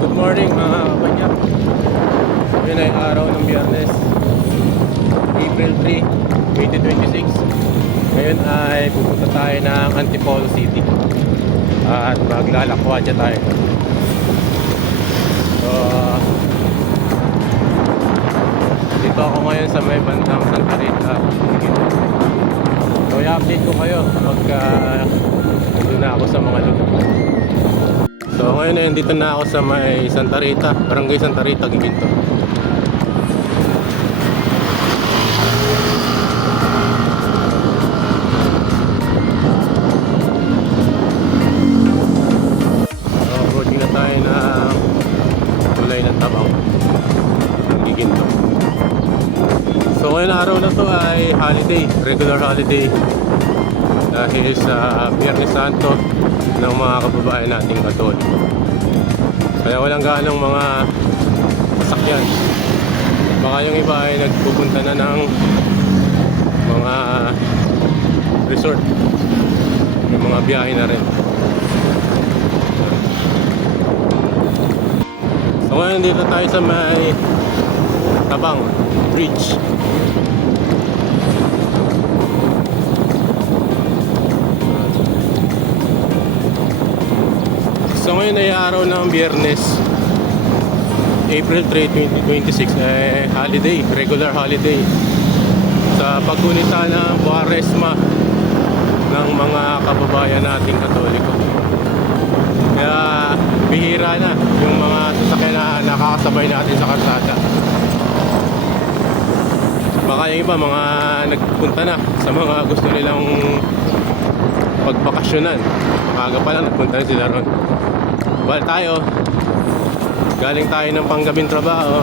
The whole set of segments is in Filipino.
Good morning mga kapanyak. Ngayon ay araw ng Biyernes, April 3, 2026. Ngayon ay pupunta tayo ng Antipolo City at maglalakwadya tayo. So, dito ako ngayon sa may bandang Santa Rita. So, i-update ko kayo pagka nandun na ako sa mga lugar. So ngayon ay dito na ako sa may Santa Rita, Barangay Santa Rita, Giginto. So approaching na tayo na tulay ng Tabang ng Giginto. So ngayon araw na to ay holiday, regular holiday dahil sa Biyernes Santo ng mga kababayan nating Katoliko. Kaya walang ganong mga sasakyan. Baka yung iba ay nagpupunta na ng mga resort. May mga biyahe na rin. So ngayon dito tayo sa may Tabang Bridge. So ngayon ay araw ng Biyernes, April 3, 2026, holiday, regular holiday sa paggunita ng Quaresma ng mga kababayan nating Katoliko. Kaya bihira na yung mga sasakyan na nakakasabay natin sa kalsada. Baka yung iba mga nagpunta na sa mga gusto nilang pagbakasyonan. Maaga pa lang nagpunta na sila ron. Well, tayo galing tayo ng panggabing trabaho,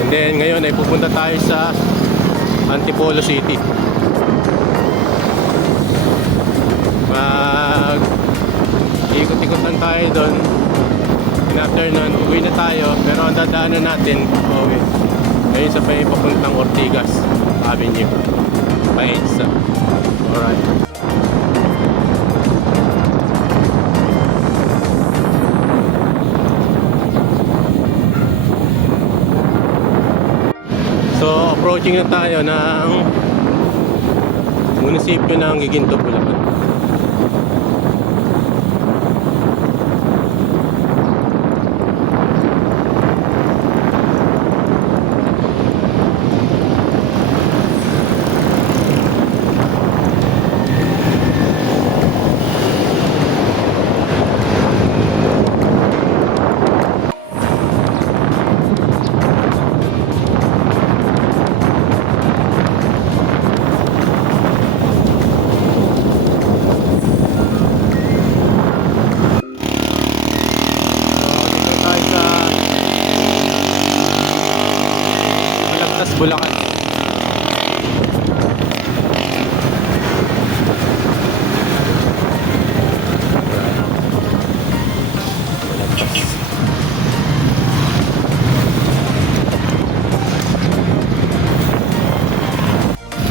and then ngayon ay pupunta tayo sa Antipolo City. Mag ikot-ikot lang tayo doon. And after nun, uwi na tayo. Pero ang dadaanan natin ayun sa papuntang Ortigas Avenue, Paenza. Alright. So approaching na tayo ng munisipyo ng Giginto, Bulacan. Bulacan.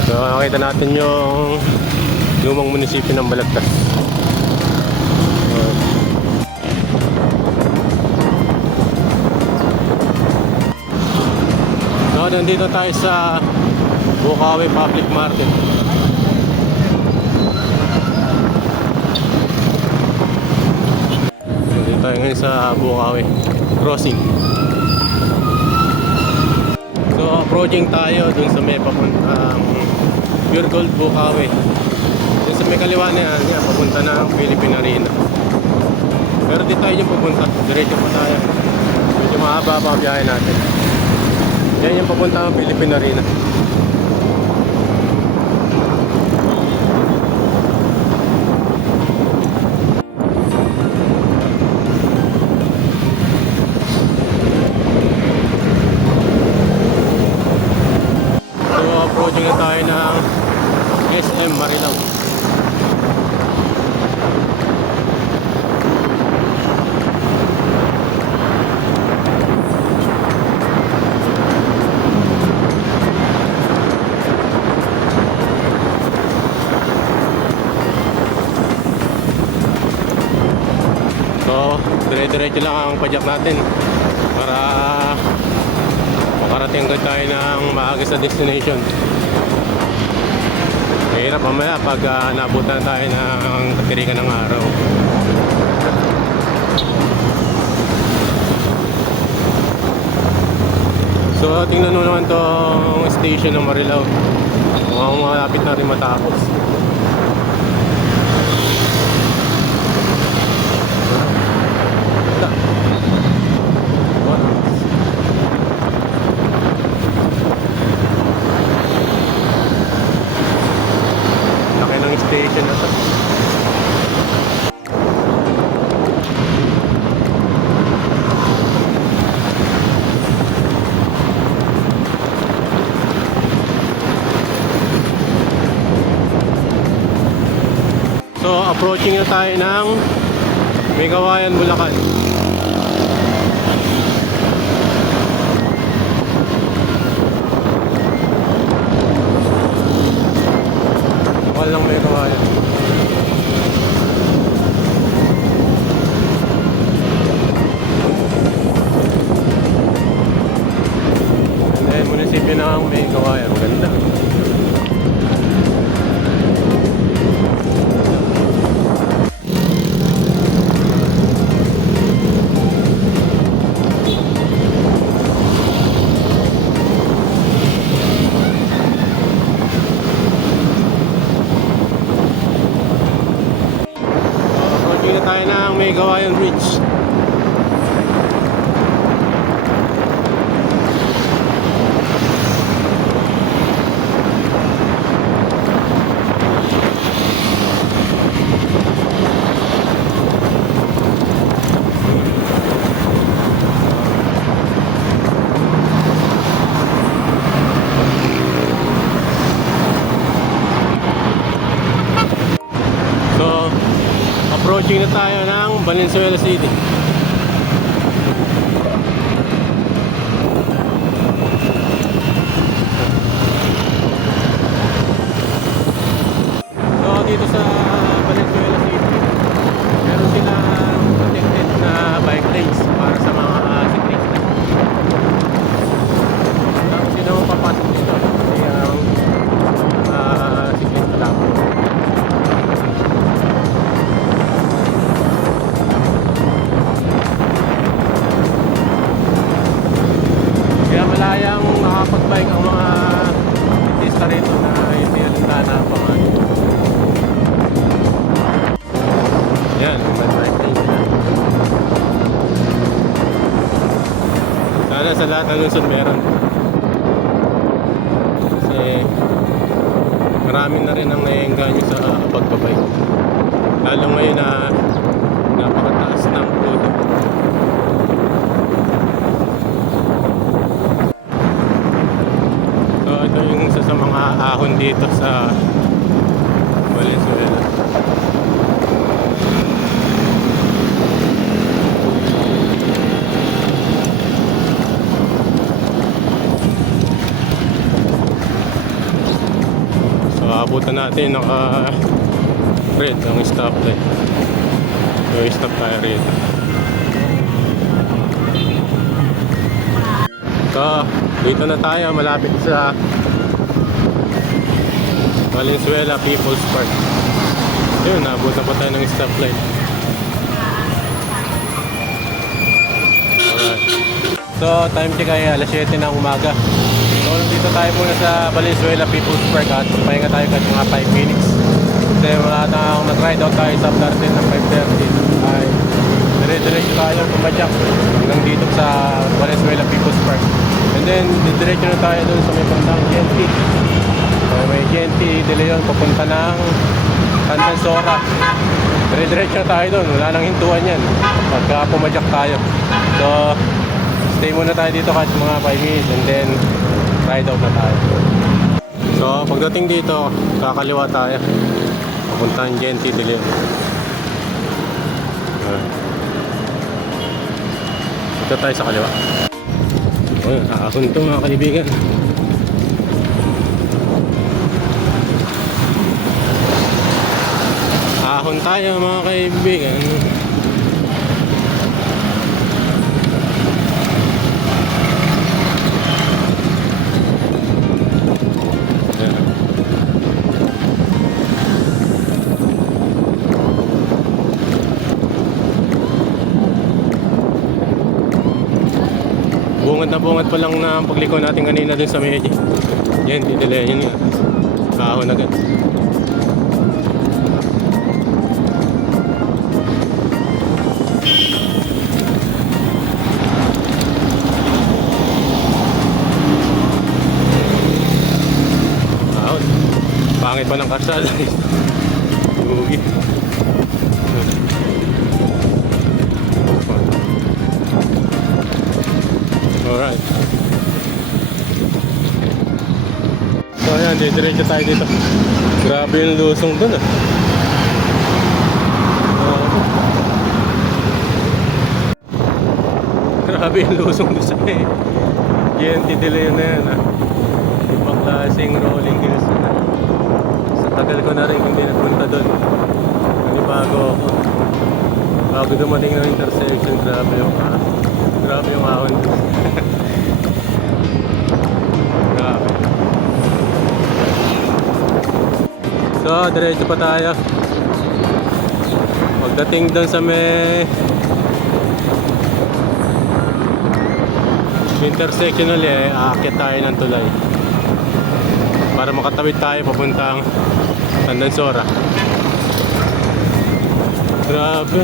So nakita natin yung lumang munisipyo ng Balagtas. So nandito tayo sa Bukawi Public Market. Nandito tayo ngayon sa Bukawi Crossing. So approaching tayo dun sa may papuntang Pure Gold Bukawi. Dun sa may kaliwa na yan, papunta na ang Philippine Arena. Pero di tayo yung pupunta, diretso pa tayo. Medyo mahaba pa ang biyahe natin. Yan yung papunta ng Philippine Arena. So approaching na tayo ng SM Marilao. dire-diretso lang ang padyak natin para makarating agad tayo ng maaga sa destination. Mahirap mamaya pag naabutan tayo ng katirikan ng araw. So tingnan mo naman tong station ng Marilao. Mukhang malapit na rin matapos. Laki ng station na to. So approaching na tayo ng Megawayan, Bulacan. Walang Megawayan. And then munisipyo ng Megawayan. Ganda. Tayo ng Megawayan Bridge. So approaching na tayo ng Valenzuela City. So dito sa Valenzuela City, meron silang protected na bike lanes para sa mga siklista. Tapos sino papasok dito? Kasi ang siklista lang. Malayang makapag-bike ang mga artista rito na hindi alita na pangalan. Yan, may bike lane sila. Sana sa lahat ng Luzon meron. Kasi marami na rin ang naiengganyo sa pagbabike. Lalo ngayon na napakataas ng crudo. Ito yung isa sa mga ahon dito sa Valenzuela. So abutan natin naka-red ang stoplight. So stop tayo rito. So dito na tayo, malapit sa Valenzuela People's Park. Yun, nabutan po tayo ng stoplight. Alright. So time check ay alas 7 ng umaga. So dito tayo muna sa Valenzuela People's Park at pahinga tayo kahit mga 5 minutes. Kasi wala nang nag-ride out tayo sa Abdarten ng 5:30. Ay dire-diretso tayo pumadyak hanggang dito sa Valenzuela People's Park. And then diretso na tayo doon sa may bandang GNT. So may GNT De Leon papunta ng Tandansora. Dire-diretso na tayo doon, wala nang hintuan yan pagka pumadyak tayo. So stay muna tayo dito kahit mga 5 minutes and then ride out na tayo. So pagdating dito, kakaliwa tayo papunta ng GNT De Leon. Dito tayo sa kaliwa. Ahon to mga kaibigan. Ahon tayo mga kaibigan. bungad na bungad pa lang na pagliko natin kanina dun sa medyo. Yan, didele yun nga. Kahon agad. Kahon. Pangit pa ng karsada. Lugi. Alright. So ayan, didiretso tayo dito. Grabe yung lusong dun ah. Grabe yung lusong dun sa GNT delay na yan ah. Ibang klaseng rolling hills na. Sa tagal ko na rin hindi napunta dun. Bago ako. Bago dumating ng intersection, grabe yung ahon. Grabe. So, diretso pa tayo. Pagdating doon sa may intersection ulit, aakyat tayo ng tulay para makatawid tayo papuntang Tandansora. Grabe.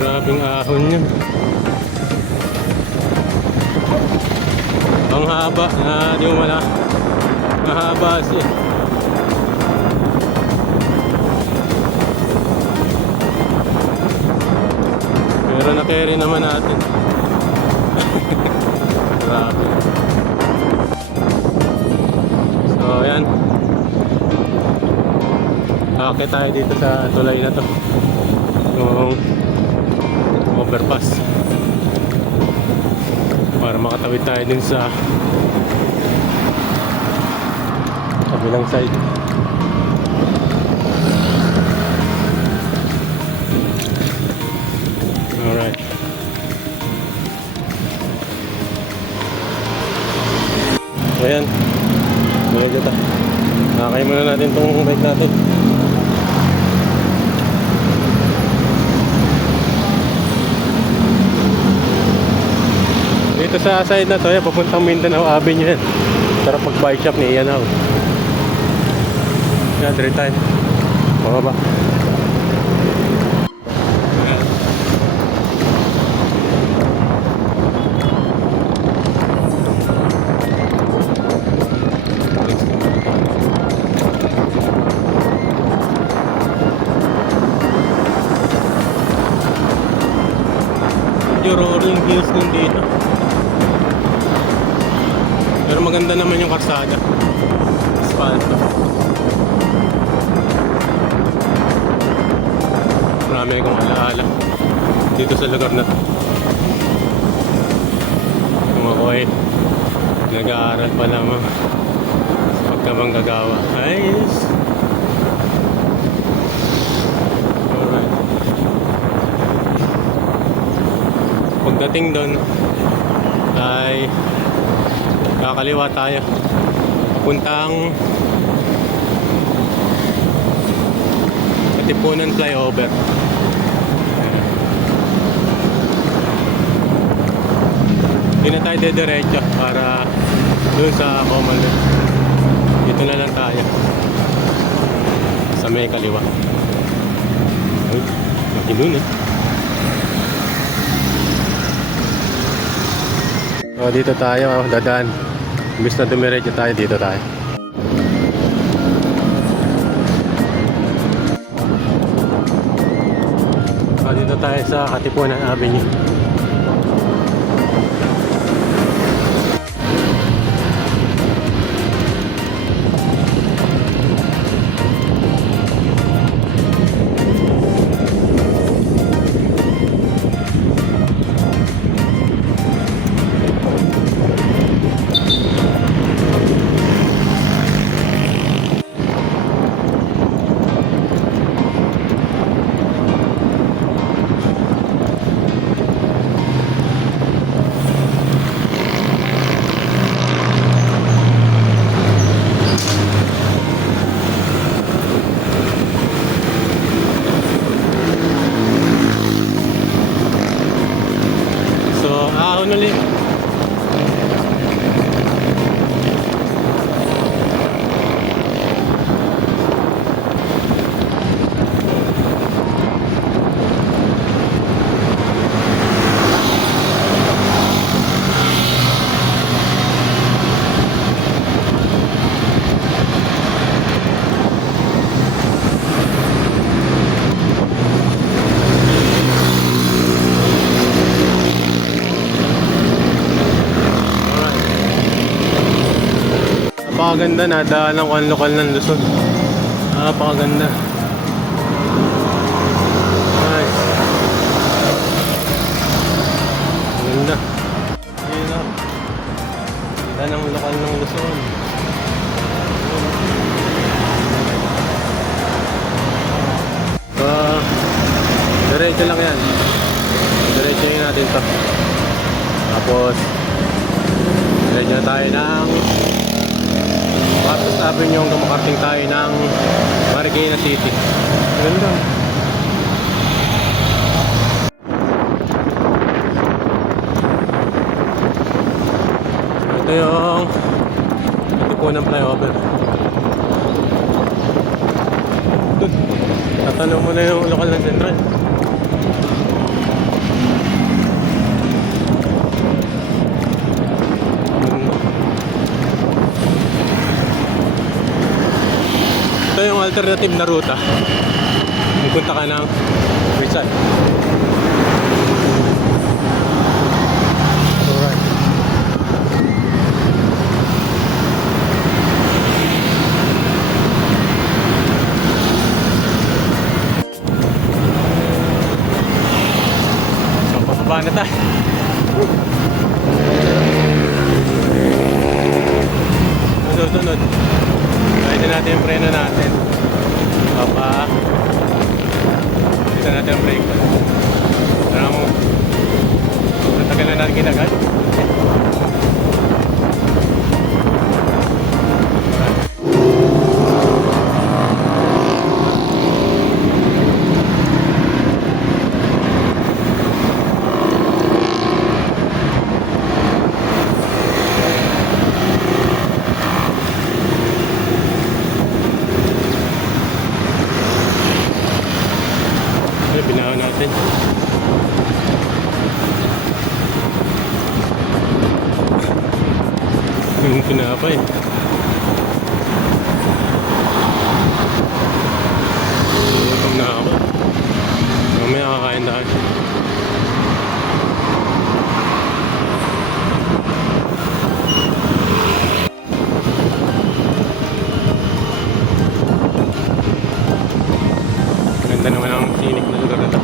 Grabing ahon niya. Ang haba na di mo wala. Mahaba siya. Pero na-carry naman natin. Grabe. So yan. Okay tayo dito sa tulay na to. Yung overpass. Para makatawid tayo din sa kabilang side. Alright. So yan. Medyo ta. Nakakaya muna natin itong bike natin. Dito sa side na to, papuntang Mindanao Avenue yan. Sarap mag-bike shop ni Ian Howe. Yan, direct tayo. Bababa. Medyo rolling hills din dito. Pero maganda naman yung kalsada. Asfalto. Marami akong alaala dito sa lugar na to. Kung ako ay nag-aaral pa lamang sa pagkamanggagawa. Ayos! Alright. Pagdating doon ay kakaliwa tayo puntang Katipunan flyover. Hindi na tayo dediretso para doon sa Commonwealth. Dito na lang tayo sa may kaliwa. Uy, laki dun eh. So, dito tayo, dadaan. Imbis na dumiretso tayo, dito tayo. So, dito tayo sa Katipunan Avenue. Napakaganda, nadaanan ko ang lokal ng Luzon. Napakaganda. Nice. Ganda. Ayun o. Ganda ng lokal ng Luzon. Diretso lang yan. Diretso yun natin to. Tapos diretso na tayo ng Pastos Avenue yung kumakating tayo ng Marikina City. Ganda. Ito yung ito po ng flyover. Tatanong mo na yung lokal ng Central. Ito yung alternative na ruta. Pupunta ka ng Rizal. Alright. So, pababa na tayo. Sunod. Kahit natin yung preno natin. Isa natin ang brake. Ano mo? Natagal na natin ginagad. Binawa natin. Yung pinapay. Gutom na ako. Mamaya kakain daan. Ganda naman ang scenic na lugar na ito.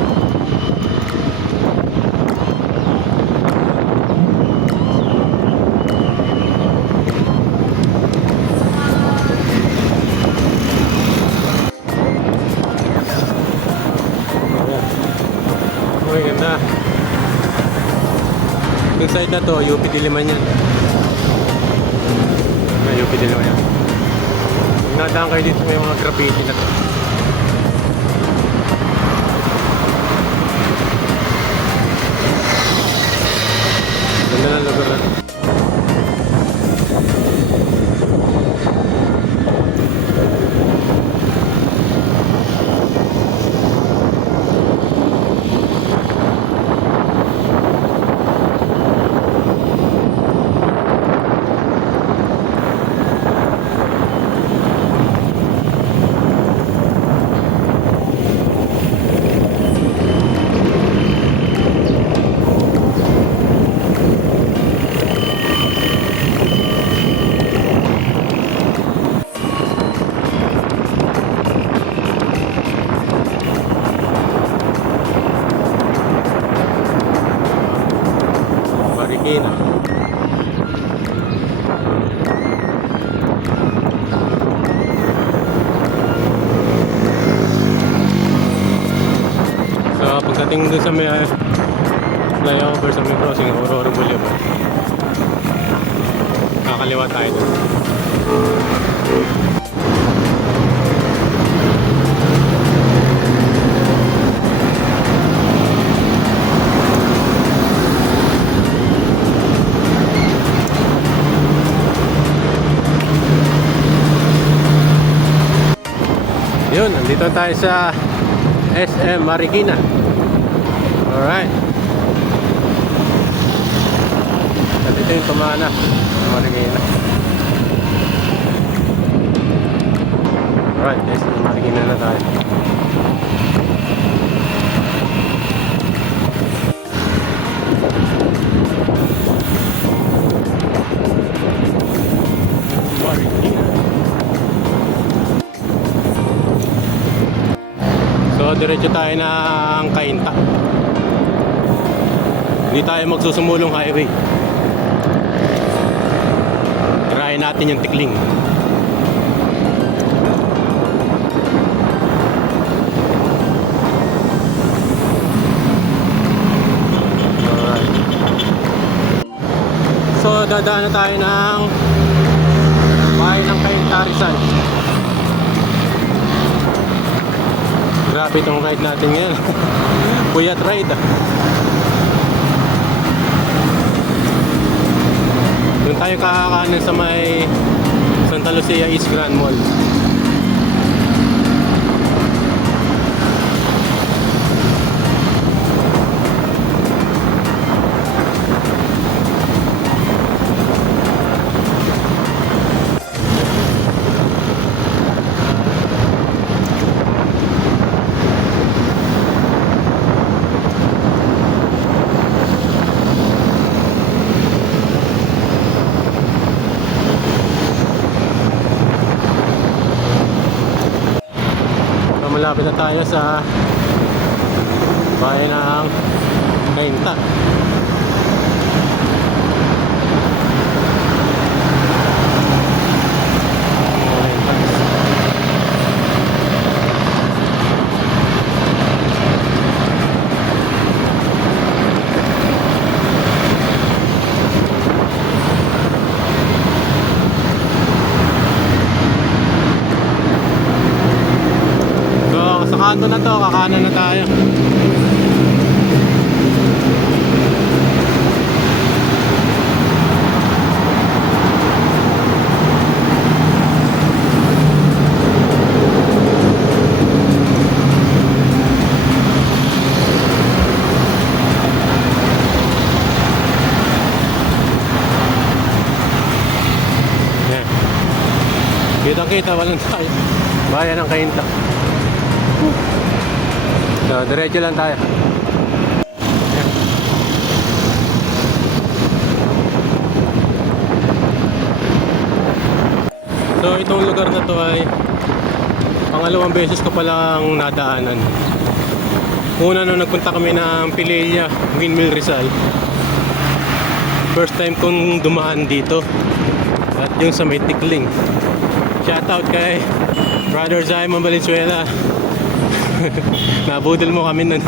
Oh, ganda. Yung side na to, UP Diliman yan. UP Diliman yan. Nadaan kayo dito may mga graffiti na to. Ganda ng lugar na. Marikina. So pagdating doon sa may flyover sa may crossing Aurora Boulevard, kakaliwa tayo doon. Yun, nandito tayo sa SM Marikina. Alright. At ito yung tumana sa Marikina. Alright, SM Marikina na tayo. Marikina. diretso tayo ng Cainta. Hindi tayo magsusumulong highway. Try natin yung Tikling. Alright. So dadaan na tayo ng bahay ng Cainta, Rizal. Grabe itong ride natin ngayon. Puyat ride ah. Doon tayo kakakanan sa may Santa Lucia East Grand Mall. Malapit na tayo sa bayan ng Cainta. Sa kanto na to, kakanan na tayo. Yan. Kitang-kita, walang tayo. Bayan ng Cainta. So, diretso lang tayo. So, itong lugar na to ay pangalawang beses ko palang nadaanan. Una nung nagpunta kami ng Pililla, Windmill, Rizal. First time kong dumaan dito. At yung sa may Tikling. Shoutout kay Brother Simon Valenzuela. Nabudol mo kami nun.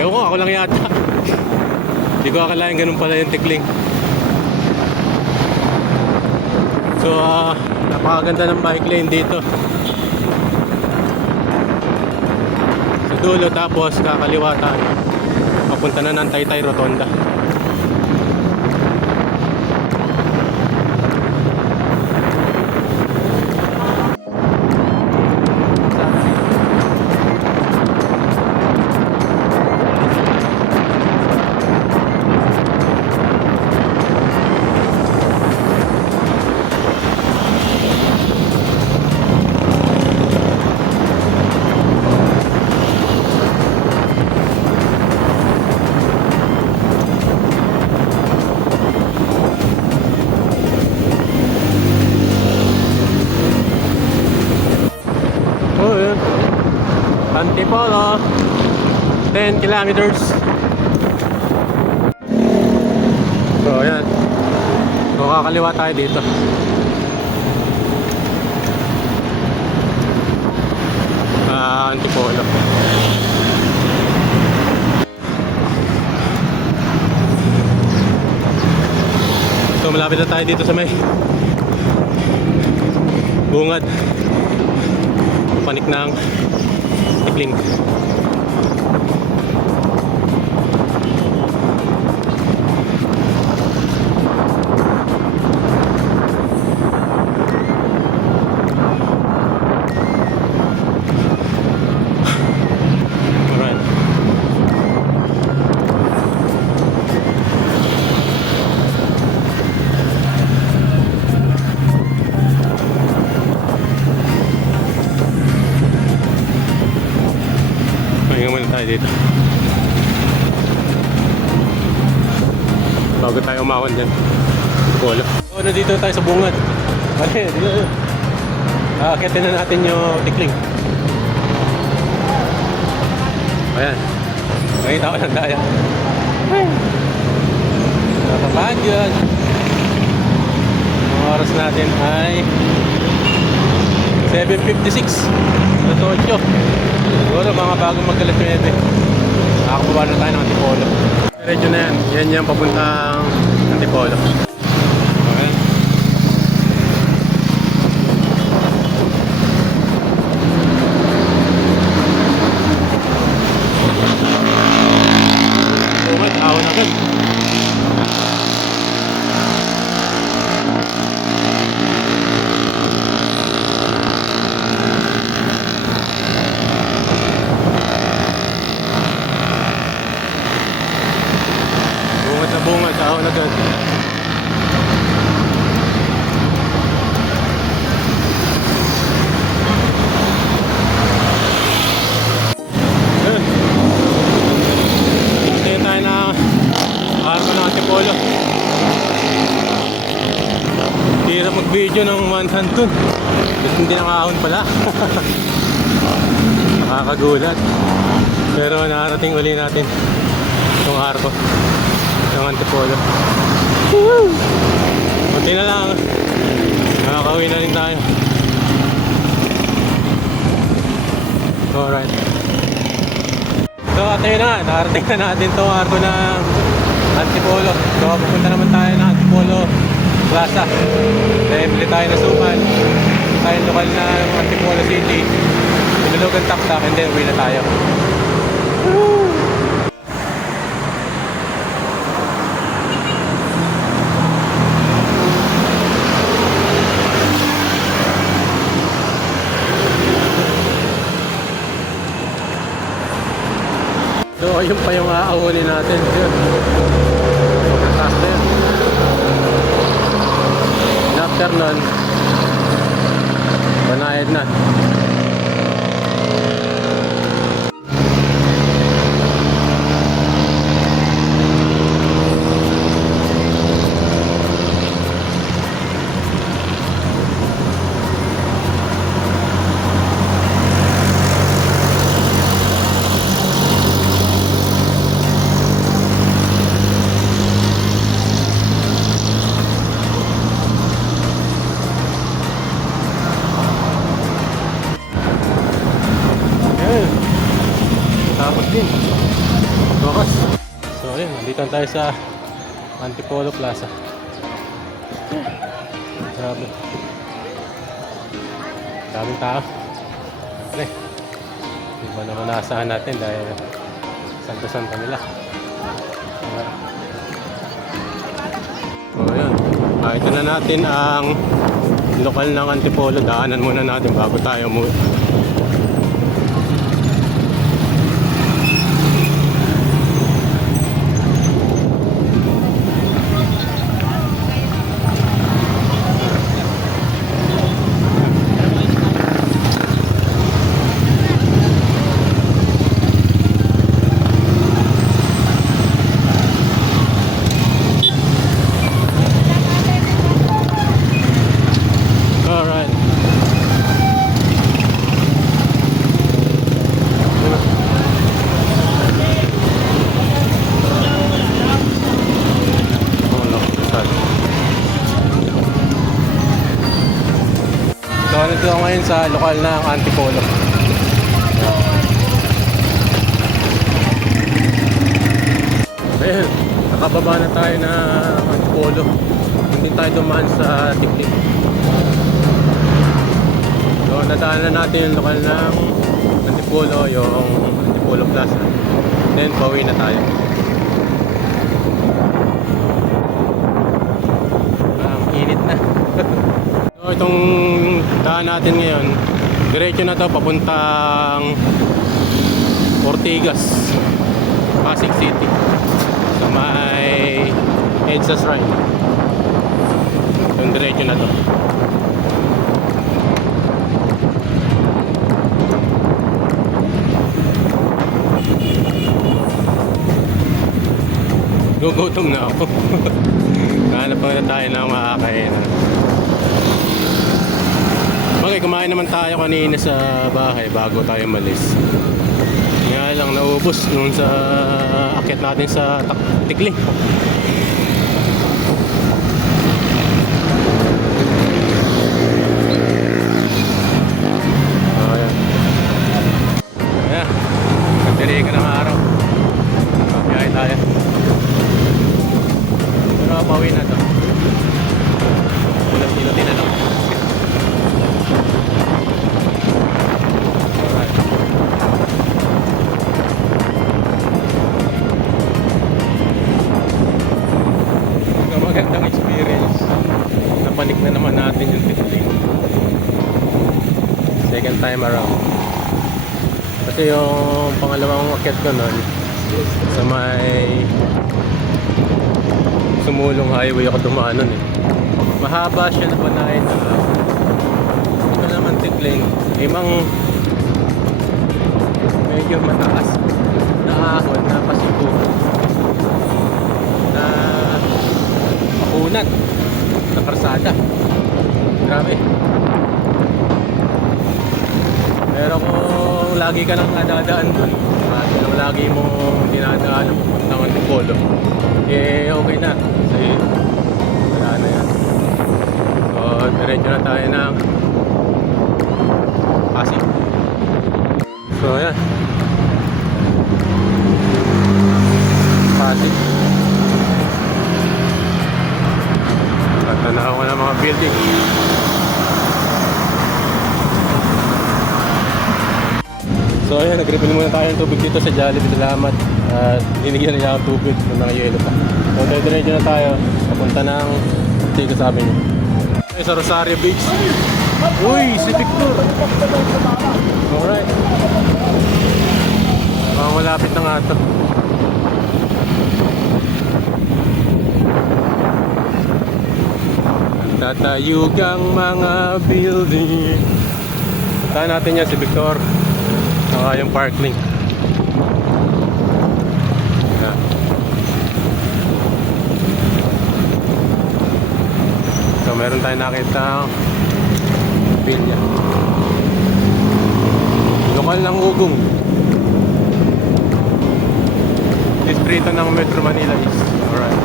Ewan ko, ako lang yata. Hindi ko akalain ganun pala yung Tikling. So, napakaganda ng bike lane dito. Sa dulo, tapos kakaliwa tayo. Papunta na ng Taytay Rotonda. Antipolo, 10 kilometers. So ayan, so kakaliwa tayo dito. Antipolo. So malapit na tayo dito sa may bungad panik ng Tikling. Alright. Pahinga muna tayo dito bago tayo umahon dyan. Polo. So, nandito tayo sa bungad. Bale, dito. Akitin na natin yung Tikling. Ayan. Nakita ko lang tayo. Nakapagyan. Ang oras natin ay 7:56. Natotyo. Siguro mga bagong magkalas 9. Nakakababa na tayo ng Antipolo. Diretso na yan. Yan yung papuntang Antipolo. Okay. Umat, awan agad. Bunga, tao na doon. Yun. Tingin tayo na arko ng Antipolo. Hirap mag-video ng one hand dun. Gusto hindi nakahon pala. Nakakagulat. Pero nakarating uli natin itong arko ng Antipolo. Kunti na lang. Nakakauwi na rin tayo. Alright. So at yun na, nakarating na natin itong arko ng Antipolo. So pupunta naman tayo ng Antipolo Plaza. Dahil bili tayo na suman. Tayo lokal na Antipolo City. Pinulugan tak-tak and then uwi na tayo. So, ayun pa yung aahuli natin. Yun. Pagkakas na yun. And after nun, banayad na. Tapos din Bakas. So ayun, nandito tayo sa Antipolo Plaza. Grabe, daming tao. Okay, di ba naman naasahan natin dahil santo-santo nila. So ayun, ito na natin ang lokal ng Antipolo. Daanan muna natin bago tayo umuwi. Nandito ako ngayon sa lokal ng Antipolo. Well, nakababa na tayo ng Antipolo. Hindi tayo dumaan sa Tiptip. So nadaanan natin yung lokal ng Antipolo, yung Antipolo Plaza. Then pauwi na tayo. Init na. So itong daan natin ngayon, diretso na to papuntang Ortigas, Pasig City. So may EDSA's Ride. Yung diretso na to. Gugutom na ako. Hanap pa na tayo ng makakain. Okay, kumain naman tayo kanina sa bahay bago tayo malis. Kaya lang naubos nung sa akyat natin sa Tikli. Ayan. Ayan. Nagdiri ka ng araw. Kaya tayo. Pero pauwi na to. Ulat-ilatin na lang. Alright. Magandang experience. Napanik na naman natin yung Tikli. Second time around. Kasi yung pangalawang akyat ko nun sa may Sumulong highway ako dumaan nun eh. Mahaba siya na panahin na ito naman Tikling imang medyo mataas na ahon na pasipo na makunat na karsada. Grabe. Pero kung lagi ka lang nadadaan dun at kung lagi mo dinadaan ng Antipolo, eh okay na kasi wala na yan. So diretso na tayo ng Pasig. So yan, Pasig. At tanaw ko ng mga building. So ayan, nag-refill muna tayo ng tubig dito sa Jollibee. Salamat. At hinigyan nila ang tubig ng mga yelo pa. So diretso na tayo papunta ng Tigas Avenue. Sa Rosario Beach. Uy, si Victor. Alright. Malapit na nga ito. Tatayugang mga building. Puntahan natin yan si Victor. Yung park link. So meron tayong nakita bilya. Lokal ng ugong. Distrito ng Metro Manila is. Alright.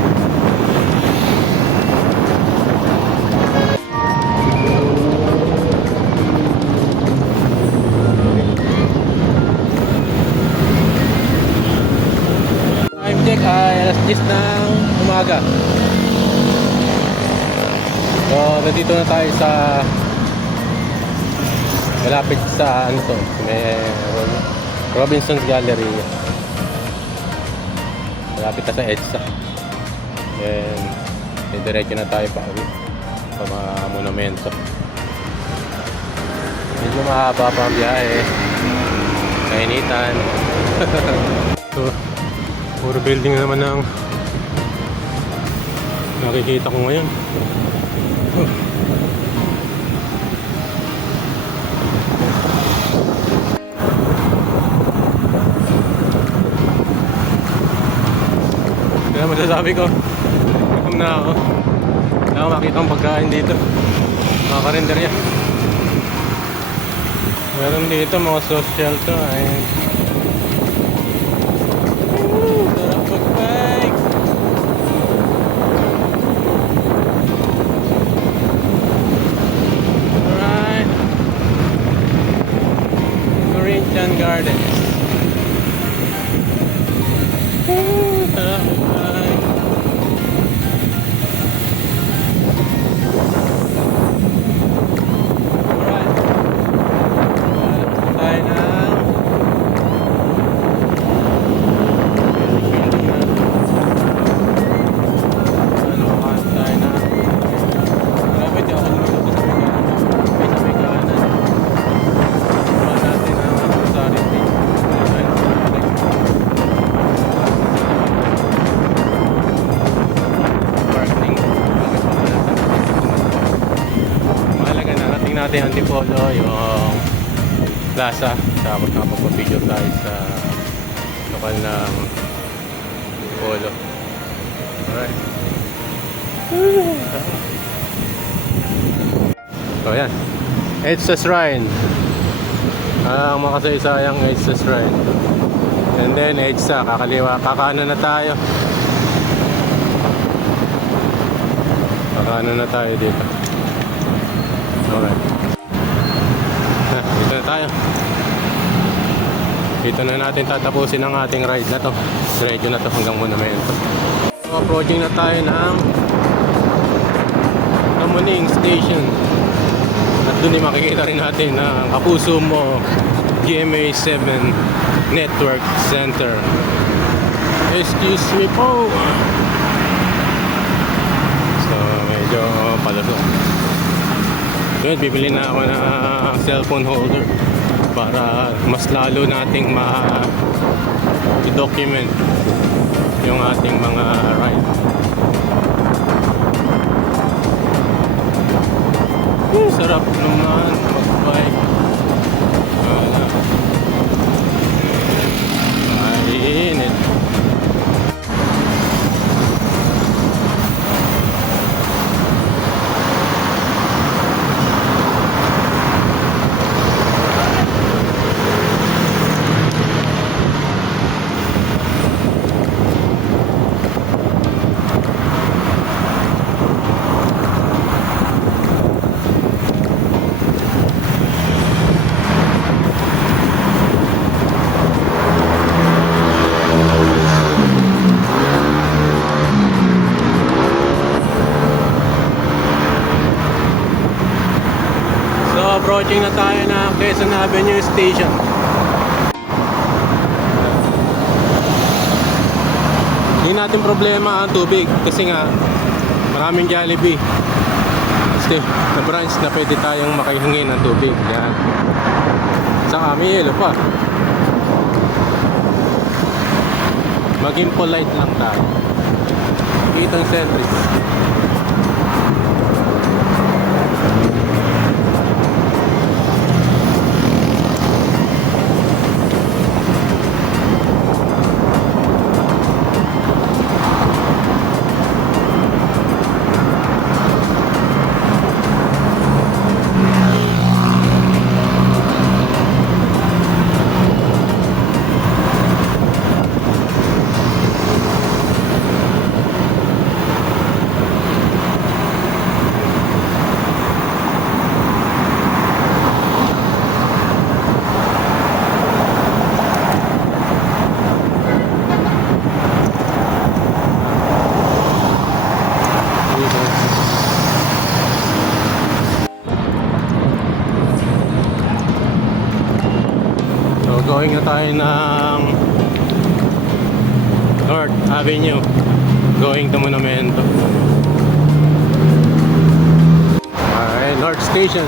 Check ay alas 10 ng umaga. So nandito na tayo sa malapit sa ano to, may Robinson's Gallery. Malapit na sa EDSA. Then diretso na tayo pa uwi sa mga monumento. Medyo mahaba pa ang biyahe. Kainitan. So puro building naman ang nakikita ko ngayon. Kaya masasabi ko, gutom na ako. Wala akong makita ang pagkain dito. Mga karinderya. Meron dito mga social to. Ayun. Gardens. Natin Antipolo, yung plaza, tapos nakapag-video tayo sa lokal ng Antipolo. Alright. So yan, EDSA Shrine. Ang makasaysayang EDSA Shrine. And then EDSA, kakaliwa, kakano na tayo. Kakano na tayo dito. Alright. Dito na tayo. Dito na natin tatapusin ang ating ride na to. Diretso na to hanggang Monumento. So, approaching na tayo ng Kamuning Station. At doon ay makikita rin natin ang kapuso mo GMA7 Network Center. Excuse me po. So medyo palusok. Ngayon bibili na ako ng cellphone holder para mas lalo nating i-document yung ating mga ride. Sarap naman mag-bike. Mainit. Approaching na tayo ng Quezon Avenue Station. Hindi natin problema ang tubig kasi nga maraming Jollibee. Kasi na branch na pwede tayong makahingi ng tubig. Yan. Saka may yelo pa. Maging polite lang tayo. Kitang Centris. Going na tayo ng North Avenue going to Monumento. Alright, North Station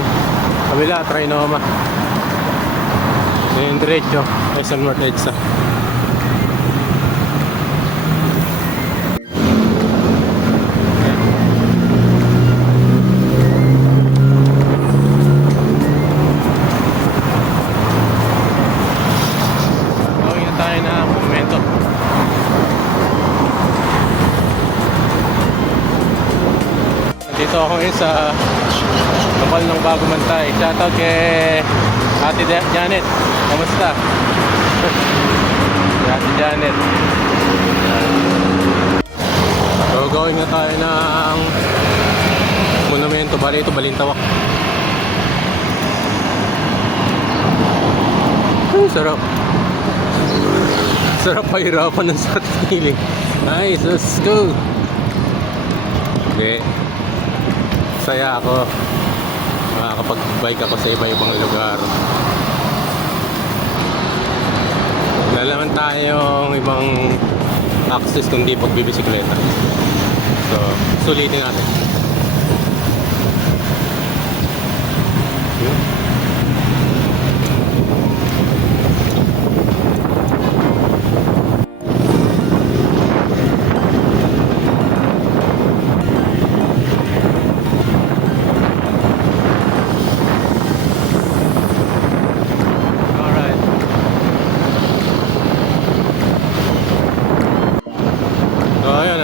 kabila, Trinoma. Yung diretso SM North EDSA. Dito ako ngayon sa kapal ng Bago Mantay. Shoutout kay Ate Janet. Kamusta? Ate Janet. So going na tayo ng Monumento. Bali ito Balintawak. Sarap. Sarap pahirapan ng sarili. Nice, let's go. Okay. Saya ako makakapag-bike ako sa iba-ibang lugar. Wala naman tayong ibang access kundi pagbibisikleta. So, sulitin natin.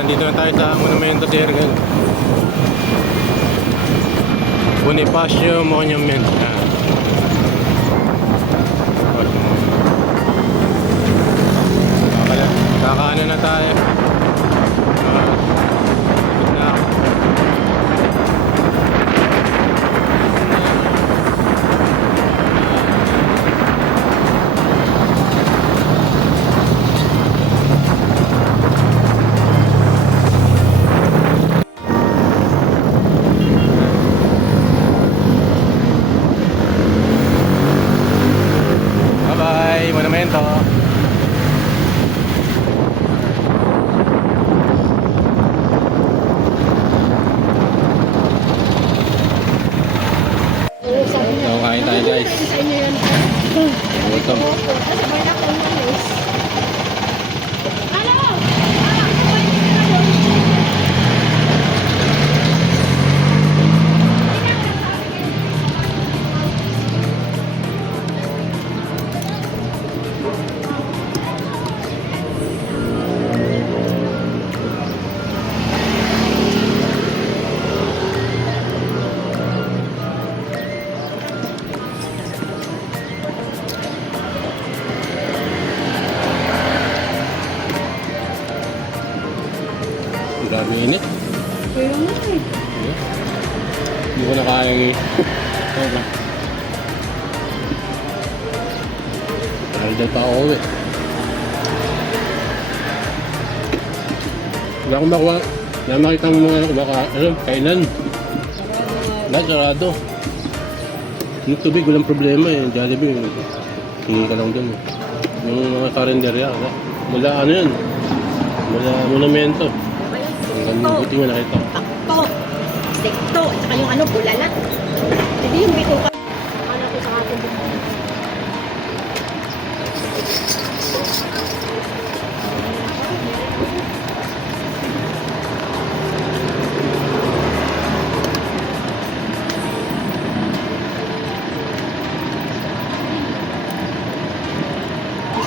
Dito na tayo sa Monumento Circle. Bonifacio Monument. Ito. Sabay na kong ulis. Ano? Ang dami init. Kaya nga eh. Hindi ko na kaya Sobra. Dahil daw pa ako eh. Wala akong makuha. Wala makita mo mga baka, kainan. Lahat sarado. Yung tubig, walang problema eh. Jollibee, hingi ka lang dun. Yung mga karinderya, mula ano yun? Mula monumento. Ang ganda, buti mo nakita. Takto. Sekto. At saka yung ano, bulala. Hindi yung bito ka. Ano ko sa atin.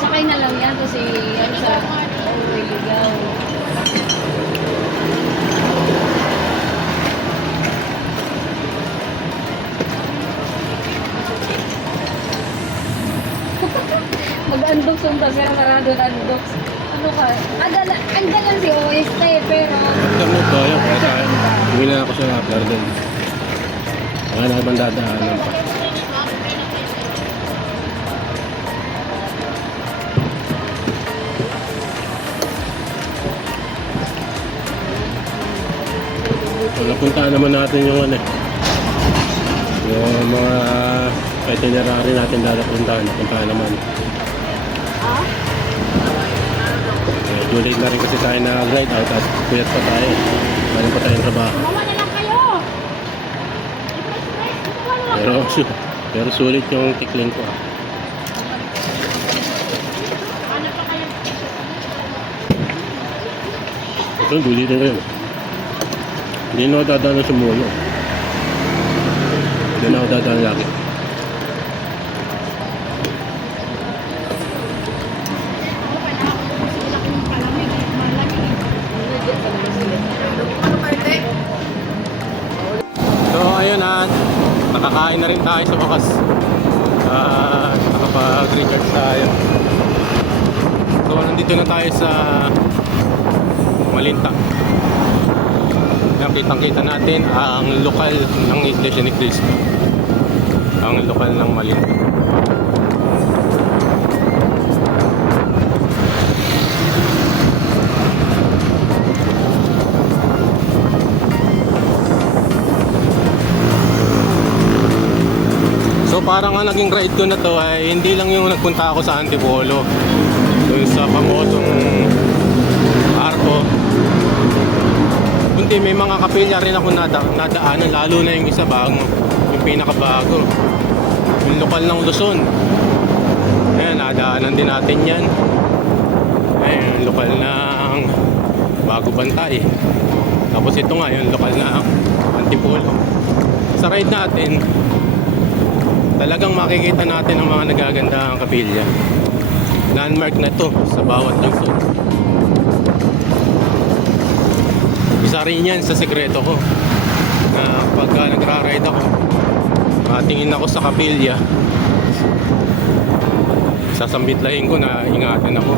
Sakay na lang yan kasi ano sa ligaw. Mag-unbox yung bagay para doon unbox. Ano ka? Andyan lang si OST pero... Internet ko, yun. Kaya tayo. Hindi na ako sa garden. Kaya na ibang dadaanan pa. So, napuntaan naman natin yung ano eh. Yung mga itinerary natin dadapuntahan. Napuntahan naman. Ah? Medyo late na rin kasi tayo na-ride out at puyat pa tayo. Galing pa tayong trabaho. Mama na lang kayo! Pero sulit yung tikling ko. Ano pa kayo? Ito, duli din kayo. Hindi na ako dadaan sa mulo. Hindi na ako dadaan lagi. So ayun na, nakakain na rin tayo sa wakas. Nakapag-recharge tayo. So nandito na tayo sa Malinta. Nakitang-kita natin ang lokal ng Iglesia ni Cristo. Ang lokal ng Malinta. So parang ang naging ride ko na to ay hindi lang yung nagpunta ako sa Antipolo, dun sa pamosong Arco. Kundi may mga kapilya rin ako nadaanan, lalo na yung isa bago, yung pinakabago, yung lokal ng Luzon. Ayan, nadaanan din natin yan. Ayan, yung lokal ng Bago Bantay. Tapos ito nga, yung lokal na Antipolo. Sa ride natin, talagang makikita natin ang mga nagagandahang kapilya. Landmark na to sa bawat lungsod. Isa rin yan sa sekreto ko na pagka nagra-ride ako, tingin ako sa kapilya, sasambitlahin ko na ingatan ako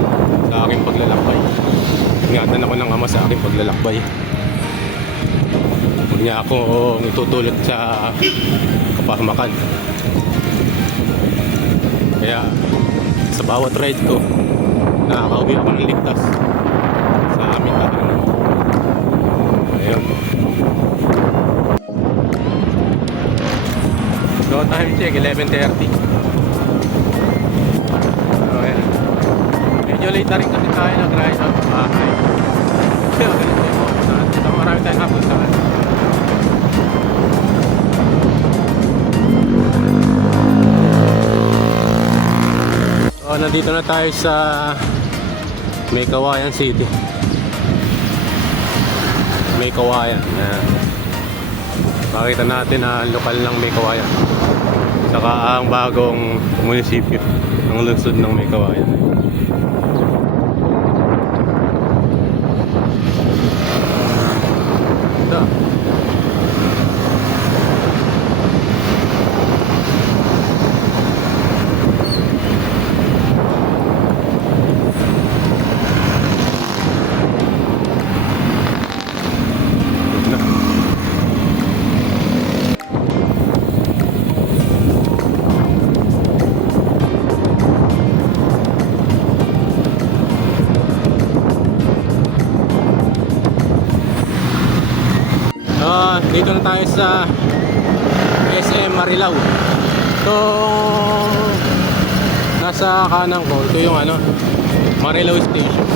sa aking paglalakbay. Ingatan ako ng Ama sa aking paglalakbay. Huwag niya ako itutulot sa kapahamakan. Kaya sa bawat ride ko, nakakauwi ako ng ligtas sa aming tahanan. Ayun. So time check, 11:30. So ayan. Medyo late na rin kasi tayo nag-ride out sa bahay. So marami tayong napuntahan. nandito na tayo sa May Kawayan City. May Kawayan. Ayan. Pakita natin ang lokal ng May Kawayan. Saka ang bagong munisipyo ng lungsod ng May Kawayan. Ito. Dito na tayo sa SM Marilao. So, nasa kanan ko, ito yung ano, Marilao Station.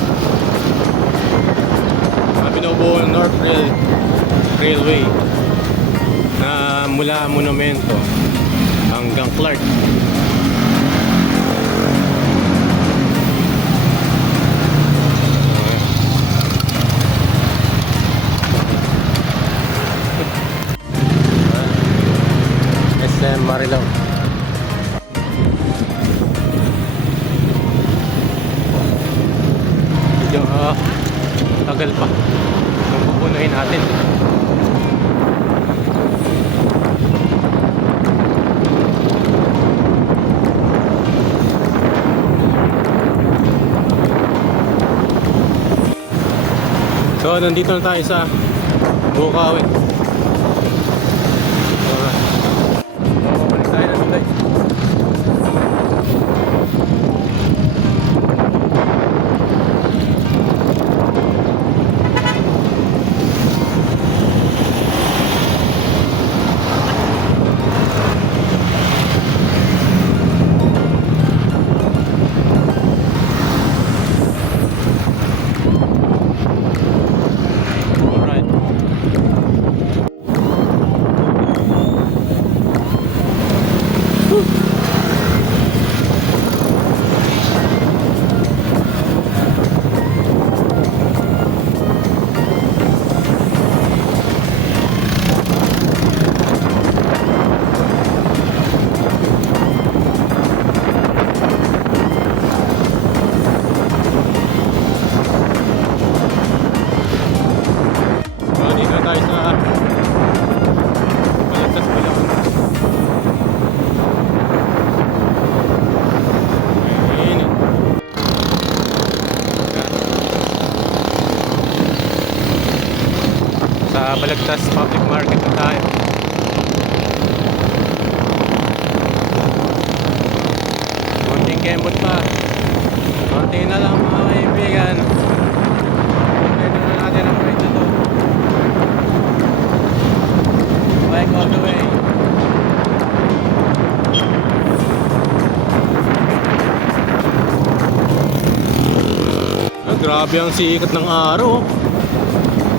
Binubuo North Railway na mula Monumento hanggang Clark. SM Marilao. Medyo tagal pa nung pupunuin natin. So nandito na tayo sa Bukawi. Balagtas Public Market na tayo. Konting kembot pa. Konti na lang mga kaibigan. Konti na natin ang ride na to. Bike all the way. Grabe ang sikat ng araw.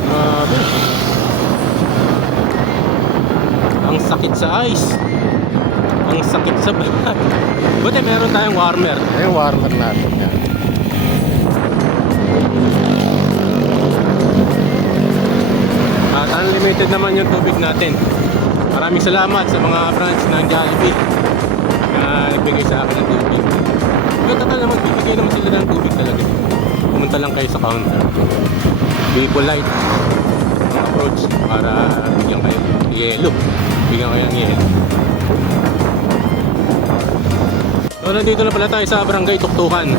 Grabe. Ang sakit sa eyes. Ang sakit sa balat. Buti meron tayong warmer. Yung warmer natin yan. At unlimited naman yung tubig natin. Maraming salamat sa mga branch ng Jollibee na nagbigay sa akin ng tubig. Pero total naman, bibigay naman sila ng tubig talaga. Pumunta lang kayo sa counter. Be polite ang approach para bigyan kayo yelo. Bigyan kayo ng yelo. So nandito na pala tayo sa Barangay Tuktukan,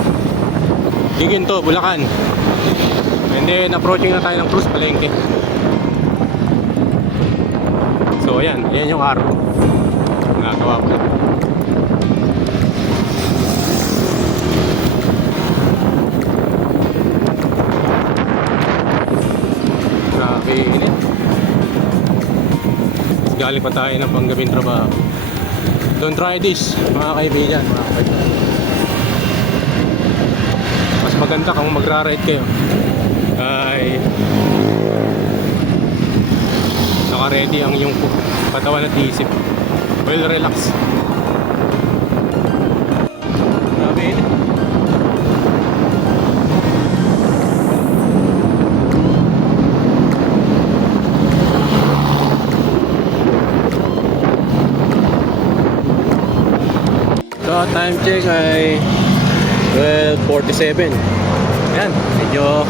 Giginto, Bulacan. And then approaching na tayo ng Cruz Palengke. So ayan yung araw. Nagawa ko. Grabe init. Galing pa tayo ng panggabing trabaho. Don't try this, mga kaibigan, mga kaibigan. Mas maganda kung magra-ride kayo ay naka-ready ang iyong katawan at isip. Well relax. Grabe init. time check ay 12:47. Yan, medyo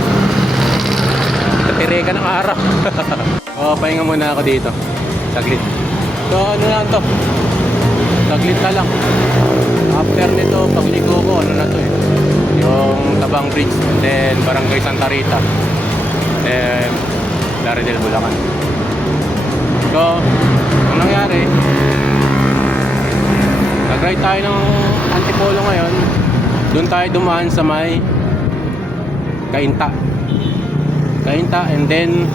katirikan ng araw. So, pahinga muna ako dito. Saglit. So, ano lang to? Saglit na lang. After nito, pagligo ko, ano na to eh. Yung Tabang Bridge, and then Barangay Santa Rita. And Laredel, Bulacan. So, ang nangyari, nag-ride tayo ng Antipolo ngayon. Doon tayo dumaan sa may Cainta, and then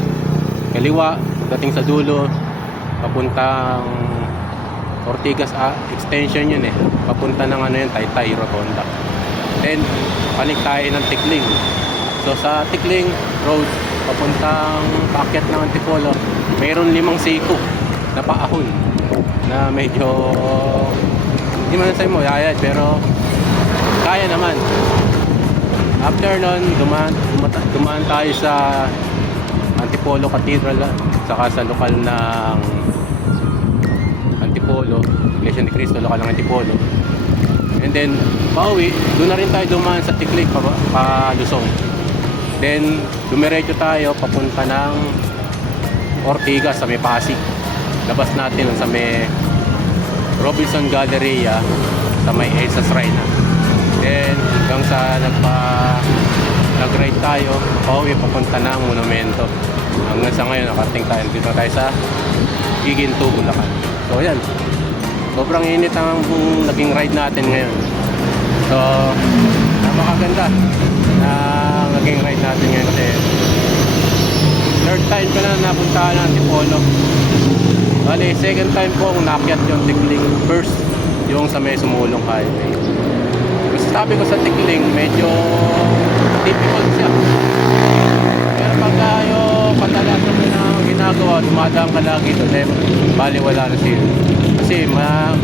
kaliwa, dating sa dulo, papuntang Ortigas extension yun eh. Papunta ng ano yun, Taytay, Rotonda. Then, panik tayo ng Tikling. So sa Tikling Road, papuntang paakyat ng Antipolo, mayroon 5 siko na paahon na medyo hindi man sa'yo mo yayad, pero kaya naman. After nun, dumaan tayo sa Antipolo Cathedral, saka sa lokal ng Antipolo, Iglesia ni Cristo, lokal ng Antipolo. And then, pauwi, doon na rin tayo dumaan sa Tiklig, pa Lusong. Then, dumiretso tayo papunta ng Ortigas sa may Pasig. Labas natin sa may Robinson Galleria sa may Elsas Reina. Then, hanggang sa nag-ride tayo, pauwi papunta ng Monumento. Hanggang sa ngayon, nakarating tayo. Dito tayo sa Giginto, Bulacan. So, yan. Sobrang init ang naging ride natin ngayon. So, napakaganda na naging ride natin ngayon kasi third time ko na napuntahan ng Antipolo. Bali, second time ko kung naakyat yung Tikling. First, yung sa may Sumulong Highway. Kasi sabi ko sa Tikling, medyo difficult siya. Pero pagka yung kadalasan mo na ginagawa, dumadaan ka lagi doon, eh, bali wala na siya. Kasi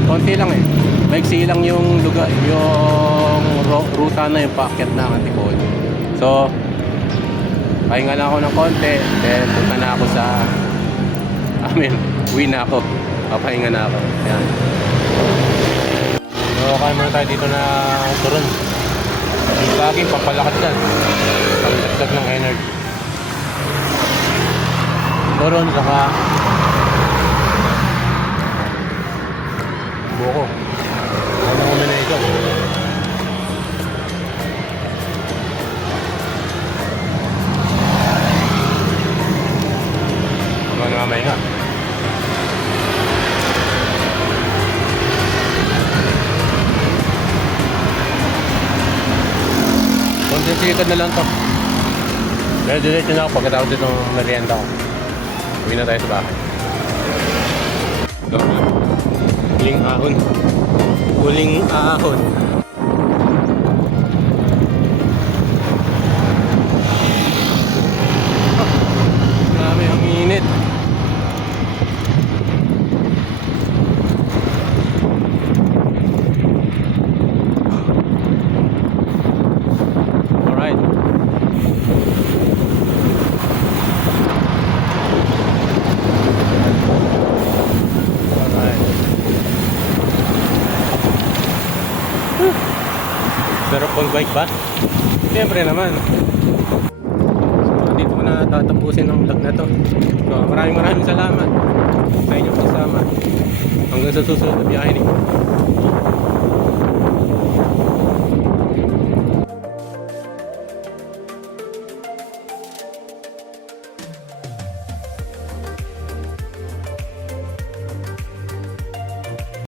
konti lang eh. Maiksi lang yung lugar, yung ruta na yung paakyat ng Antipolo. So, pahinga na ako ng konti, then punta na ako sa uwi na ako. Papahinga na ako. Ayan. So, kaya muna tayo dito na turon. Yung lagi, papalakat yan. Pagdagdag ng energy. Turon, saka buko. Ano ko na ito? Ano mamay nga? Konsensikat na lang to. Pero diretso na ako pagkatapos itong merienda ko. Uwi na tayo sa bahay. Huling ahon. Huling ahon. Grabe ang init. Alright. Pero full bike ba? Siyempre naman. So, dito ko na tatapusin ang vlog na to. So, maraming salamat sa inyong pagsama. Hanggang sa susunod na biyahe ni